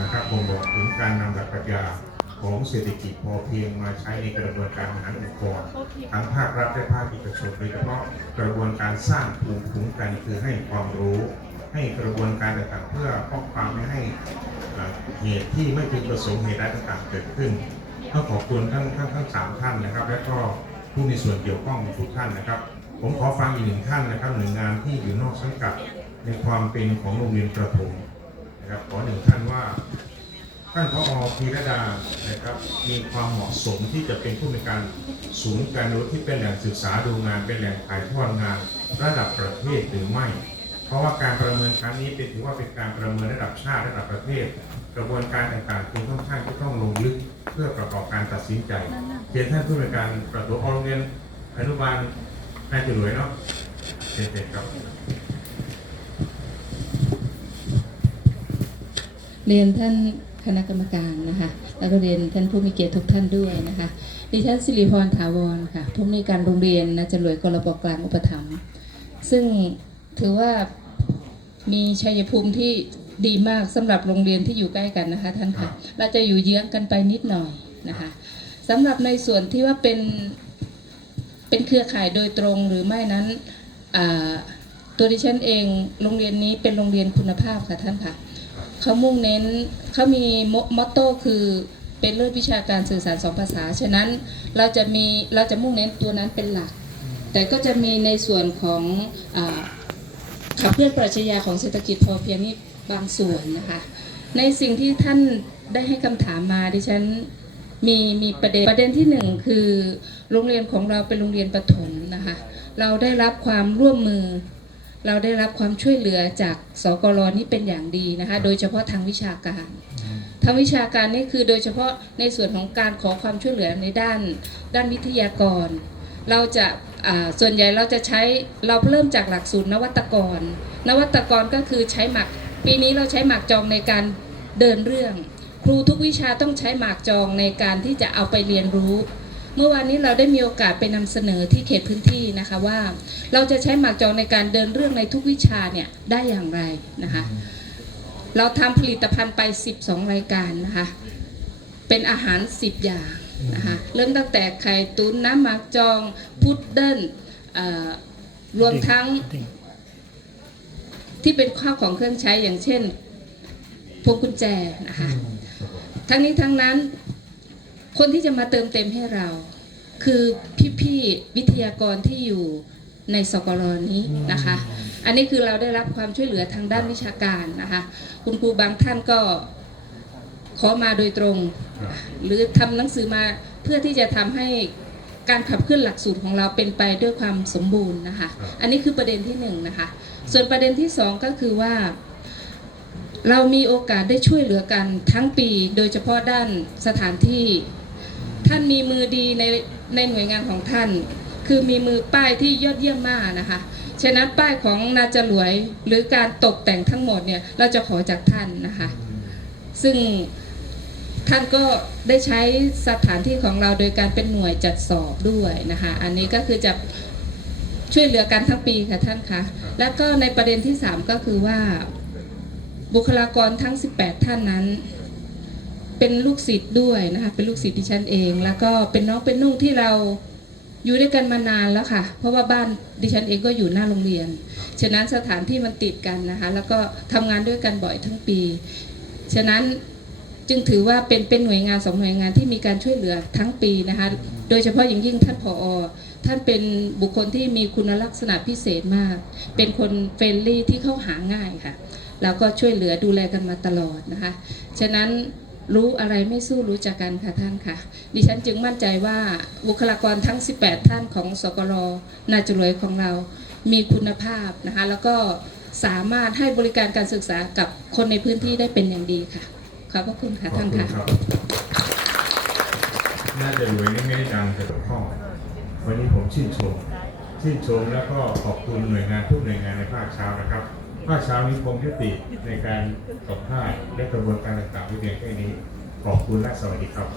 นะครับผมบอกถึงการนำหลักปรัชญาของเศรษฐกิจพอเพียงมาใช้ในกระบวนการบริหารองค์กรทั้งภาครัฐและภาคเอกชนโดยเฉพาะกระบวนการสร้างภูมิคุ้มกันคือให้ความรู้ ให้กระบวนการต่างๆเพื่อป้องกันไม่ให้เอ่อเหตุที่ไม่พึงประสงค์เหตุร้ายต่างๆเกิดขึ้นก็ขอบคุณทั้งทั้งทั้งสามท่านนะครับ และก็ผู้มีส่วนเกี่ยวข้องทุกท่านนะครับ ผมขอฟังอีกหนึ่งท่านนะครับหน่วยงานที่อยู่นอกสังกัดในความเป็นของโรงเรียนประถม นะครับขอหนึ่งท่านว่าท่านพอพีระดานะครับมีความเหมาะสมที่จะเป็นผู้ในการศูนย์การรู้ที่เป็นแหล่งศึกษาดูงาน เป็นแหล่งถ่ายทอดงาน ระดับประเทศหรือไม่ เพราะว่าการประเมินครั้งนี้เป็นถือว่าเป็นการประเมินระดับชาติระดับประเทศ กระบวนการต่างๆคุณค่อนข้างที่ต้องลงลึกเพื่อประกอบการตัดสินใจเชิญท่านผู้ในการประถมโรงเรียนอนุบาลนายจุ๋ยเนาะเชิญๆครับ เรียนท่านคณะกรรมการนะคะแล้วก็เรียนท่านผู้มีเกียรติทุกท่านด้วยนะคะดิฉันสิริพรถาวรค่ะผู้อำนวยการโรงเรียนนาจรวยกรบกลางอุปถัมภ์ซึ่งถือว่ามีชัยภูมิที่ดีมากสำหรับโรงเรียนที่อยู่ใกล้กันนะคะท่านค่ะเราจะอยู่เยื้องกันไปนิดหน่อยนะคะสำหรับในส่วนที่ว่าเป็นเป็นเครือข่ายโดยตรงหรือไม่นั้นตัวดิฉันเองโรงเรียนนี้เป็นโรงเรียนคุณภาพค่ะท่านค่ะ เขามุ่งเน้นเขามีมอตโต้คือเป็นเลิศวิชาการสื่อสารสองภาษา ฉะนั้นเราจะมีเราจะมุ่งเน้นตัวนั้นเป็นหลัก แต่ก็จะมีในส่วนของอาขับเคลื่อนปรัชญาของเศรษฐกิจพอเพียงนี่บางส่วนนะคะ ในสิ่งที่ท่านได้ให้คำถามมาดิฉันมีมีประเด็นประเด็นที่หนึ่งคือโรงเรียนของเราเป็นโรงเรียนประถมนะคะ เราได้รับความร่วมมือ เราได้รับความช่วยเหลือจากสกลนี่เป็นอย่างดีนะคะ โดยเฉพาะทางวิชาการทางวิชาการนี่คือโดยเฉพาะในส่วนของการขอความช่วยเหลือในด้านด้านวิทยากร เราจะอ่าส่วนใหญ่เราจะใช้เราเริ่มจากหลักสูตรนวัตกร นวัตกรก็คือใช้หมัก ปีนี้เราใช้หมากจองในการเดินเรื่อง ครูทุกวิชาต้องใช้หมากจองในการที่จะเอาไปเรียนรู้ เมื่อวานนี้เราได้มีโอกาสไปนำเสนอที่เขตพื้นที่นะคะว่า เราจะใช้หมากจองในการเดินเรื่องในทุกวิชาเนี่ยได้อย่างไรนะคะ เราทำผลิตภัณฑ์ไป 12 รายการนะคะ เป็นอาหาร 10 อย่างนะคะเริ่มตั้งแต่ไข่ตุ้นน้ำหมักจองพุดเดิ้ลรวมทั้งที่เป็นข้าวของเครื่องใช้อย่างเช่นพวงกุญแจนะคะ ทั้งนี้ทั้งนั้น คนที่จะมาเติมเต็มให้เรา คือพี่ๆวิทยากรที่อยู่ในสกลนี้นะคะ อันนี้คือเราได้รับความช่วยเหลือทางด้านวิชาการนะคะ คุณครูบางท่านก็ขอมาโดยตรง หรือทำหนังสือมาเพื่อที่จะทำให้การขับเคลื่อนหลักสูตรของเราเป็นไปด้วยความสมบูรณ์นะคะ อันนี้คือประเด็นที่หนึ่งนะคะ ส่วนประเด็นที่สองก็คือว่า เรามีโอกาสได้ช่วยเหลือกันทั้งปี โดยเฉพาะด้านสถานที่ ท่านมีมือดีในในหน่วยงานของท่าน คือมีมือป้ายที่ยอดเยี่ยมมากนะคะฉะนั้นป้ายของนาจรวยหรือการตกแต่งทั้งหมดเนี่ยเราจะขอจากท่านนะคะ ซึ่งท่านก็ได้ใช้สถานที่ของเราโดยการเป็นหน่วยจัดสอบด้วยนะคะ อันนี้ก็คือจะช่วยเหลือกันทั้งปีค่ะท่านคะ แล้วก็ในประเด็นที่ 3 ก็คือว่าบุคลากรทั้ง 18 ท่านนั้น เป็นลูกศิษย์ด้วยนะคะ เป็นลูกศิษย์ดิฉันเอง แล้วก็เป็นน้องเป็นนุ่งที่เราอยู่ด้วยกันมานานแล้วค่ะ เพราะว่าบ้านดิฉันเองก็อยู่หน้าโรงเรียน ฉะนั้นสถานที่มันติดกันนะคะ แล้วก็ทำงานด้วยกันบ่อยทั้งปี ฉะนั้นจึงถือว่าเป็นเป็นหน่วยงานสองหน่วยงานที่มีการช่วยเหลือทั้งปีนะคะ โดยเฉพาะอย่างยิ่งท่านผอ ท่านเป็นบุคคลที่มีคุณลักษณะพิเศษมาก เป็นคนเฟรนลี่ที่เข้าหาง่ายค่ะ แล้วก็ช่วยเหลือดูแลกันมาตลอดนะคะ ฉะนั้น รู้อะไรไม่สู้รู้จักกันค่ะท่านค่ะ ดิฉันจึงมั่นใจว่าบุคลากรทั้ง 18 ท่านของสกลนาจรวยของเรา มีคุณภาพนะคะแล้วก็สามารถให้บริการการศึกษากับคนในพื้นที่ได้เป็นอย่างดีค่ะ ขอบพระคุณค่ะขอบท่านคุณค่ะครับน่าจะรวยนี่ไม่ได้ดังแต่กับข้อวันนี้ผมชื่นชมชื่นชมแล้วก็ขอบคุณหน่วยงานทุกหน่วยงานในภาคเช้านะครับ ภาคเช้านี้คงยุติในการสัมภาษณ์และกระบวนการต่างๆเพียงแค่นี้ขอบคุณและสวัสดีครับ